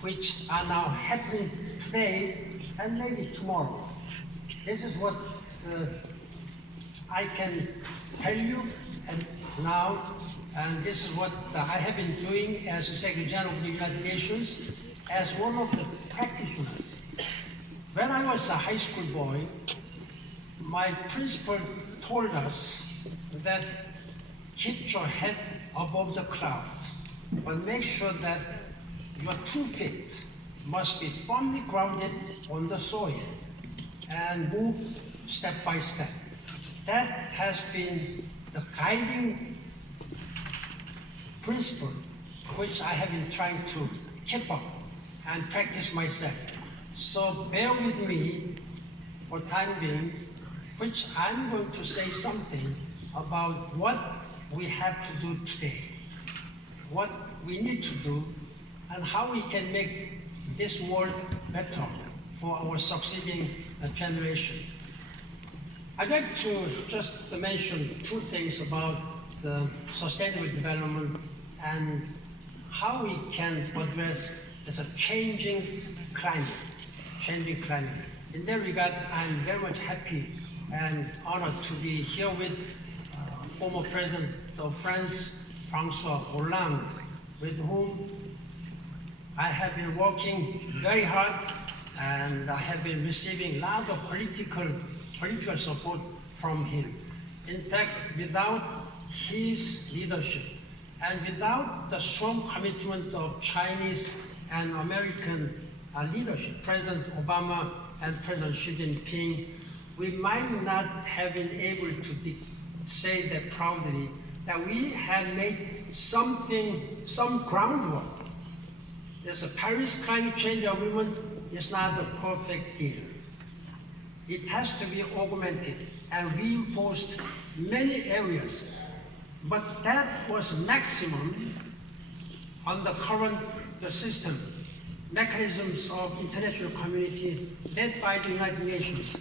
which are now happening today and maybe tomorrow. This is what I can tell you now, and this is what I have been doing as Secretary General of the United Nations, as one of the practitioners. When I was a high school boy, my principal told us that keep your head above the clouds, but make sure that your 2 feet must be firmly grounded on the soil and move step by step. That has been the guiding principle which I have been trying to keep up and practice myself. So bear with me for time being, which I'm going to say something about what we have to do today, what we need to do, and how we can make this world better for our succeeding generations. I'd like to just mention 2 things about the sustainable development and how we can address this changing climate. In that regard, I'm very much happy and honored to be here with former President of France, François Hollande, with whom I have been working very hard, and I have been receiving a lot of political support from him. In fact, without his leadership and without the strong commitment of Chinese and American leadership, President Obama and President Xi Jinping, we might not have been able to say that proudly that we had made some groundwork. There's a Paris Climate Change Agreement is not a perfect deal. It has to be augmented and reinforced in many areas, but that was maximum on the current system, mechanisms of international community led by the United Nations,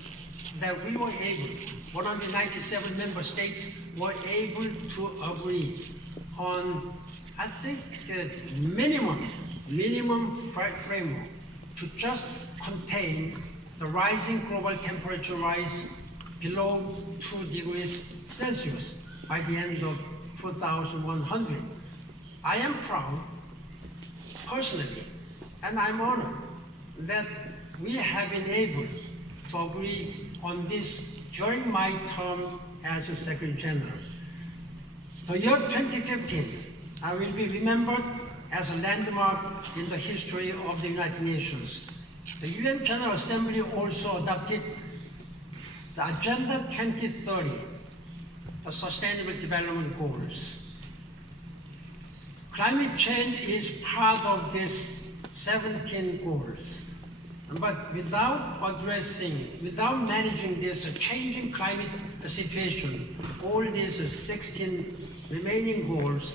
that we were able, 197 member states were able to agree on, I think, the minimum framework to just contain the rising global temperature rise below 2 degrees Celsius by the end of 2100. I am proud, personally, and I'm honored that we have been able to agree on this during my term as a Secretary General. The year 2015 will be remembered as a landmark in the history of the United Nations. The UN General Assembly also adopted the Agenda 2030, the Sustainable Development Goals. Climate change is part of these 17 goals. But without managing this changing climate situation, all these 16 remaining goals